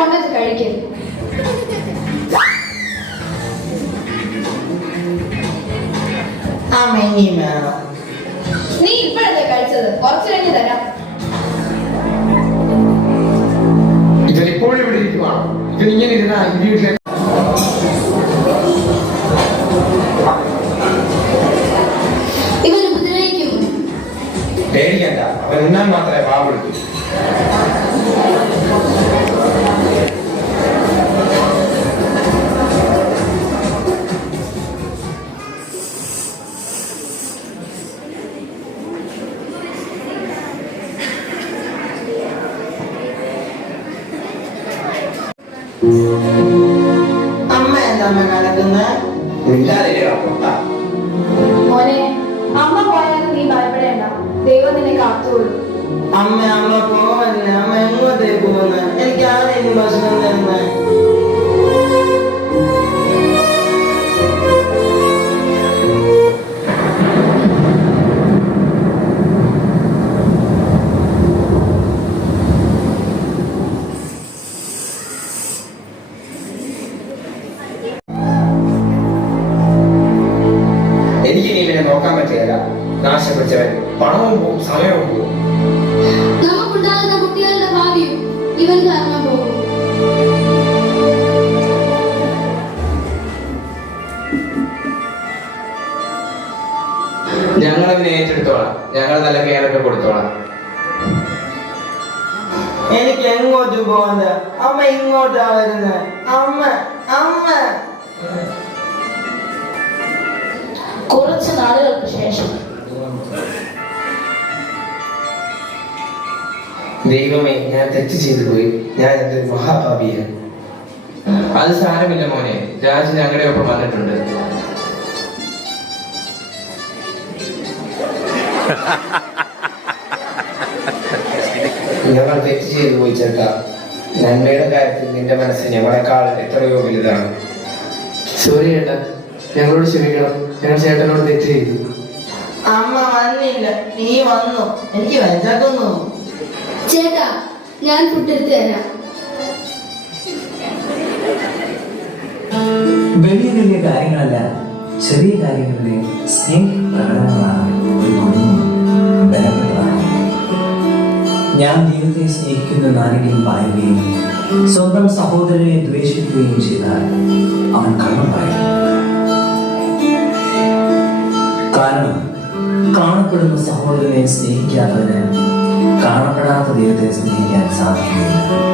കൊണ്ടത് കഴിക്കരുത്. നീ ഇപ്പോഴല്ലേ കഴിച്ചത്? കുറച്ചു കഴിഞ്ഞ് തരാം. ഇവരിപ്പോഴും ഇവിടെ ഇരിക്കുവാണ്. ഇവനിങ്ങനെ ഇരുന്ന വീട്ടിലേക്ക് ഇവൻ ഉപദ്രവിക്കും. പേടിക്കണ്ട, അവൻ ഉണ്ണാൻ മാത്രമേ പാവെടുക്കൂ. അമ്മ എന്താ അമ്മ കലക്കുന്നത്? മോനെ, അമ്മ പോയാലും നീ ഭയപ്പെടേണ്ട. ദൈവം നിന്നെ കാത്തുകൊള്ളു. അമ്മ അമ്മ പോവല്ല. അമ്മ എങ്ങോട്ടേക്ക് പോകുന്ന? എനിക്ക് ആരെയും ഭക്ഷണം തരുന്ന? എനിക്ക് നീ ഇവനെ നോക്കാൻ പറ്റുകയില്ല. നാശപ്പിടിച്ചവൻ. പണവും പോവും, സമയവും പോവും. നമുക്കുണ്ടാകുന്ന കുട്ടികളുടെ ഭാവിയും ഇവൻ കാരണം പോകും. ഞങ്ങളതിനെ ഏറ്റെടുത്തോളാം. ഞങ്ങൾ നല്ല കെയറൊക്കെ കൊടുത്തോളാം. എനിക്ക് എങ്ങോട്ട് പോകണ്ട. അമ്മ ഇങ്ങോട്ടാ വരുന്നത്. അമ്മ അമ്മ. കുറച്ച് നാളുകൾക്ക് ശേഷം ദൈവമേ, ഞാൻ തെറ്റ് ചെയ്തു പോയി. ഞാൻ എന്തൊരു മഹാഭാവിയാണ്. അത് സാരമില്ല മോനെ, രാജ് ഞങ്ങളുടെ ഒപ്പം വന്നിട്ടുണ്ട്. ഞങ്ങൾ തെറ്റ് ചെയ്തു പോയി ചേട്ടാ. നന്മയുടെ കാര്യത്തിൽ നിന്റെ മനസ്സ് ഞങ്ങളെക്കാൾ എത്രയോ വലുതാണ്. സോറി ചേട്ടാ, ഞങ്ങളോട് ക്ഷമിക്കണം. ഞങ്ങൾ ചേട്ടനോട് തെറ്റ് ചെയ്തു. അമ്മ വന്നില്ല. നീ വന്നു. എനിക്ക് വിശക്കുന്നു. ചേട്ടാ, ഞാൻ ഫുഡ് എടുത്ത് തരാം. വലിയ വലിയ കാര്യങ്ങളല്ല, ചെറിയ കാര്യങ്ങളിലെ സ്നേഹപ്രകടനങ്ങളാണ് ഒരു കുടുംബം ബലപ്പെട്ടതാണ്. ഞാൻ ദൈവത്തെ സ്നേഹിക്കുന്ന ആരെങ്കിലും പറയുകയും സ്വന്തം സഹോദരനെ ദ്വേഷിക്കുകയും ചെയ്താൽ അവൻ കള്ളം പറയും. കാരണം കാണപ്പെടുന്ന സഹോദരനെ സ്നേഹിക്കാത്തതിന് കാണപ്പെടാത്ത ദൈവത്തെ സ്നേഹിക്കാൻ സാധിക്കില്ല.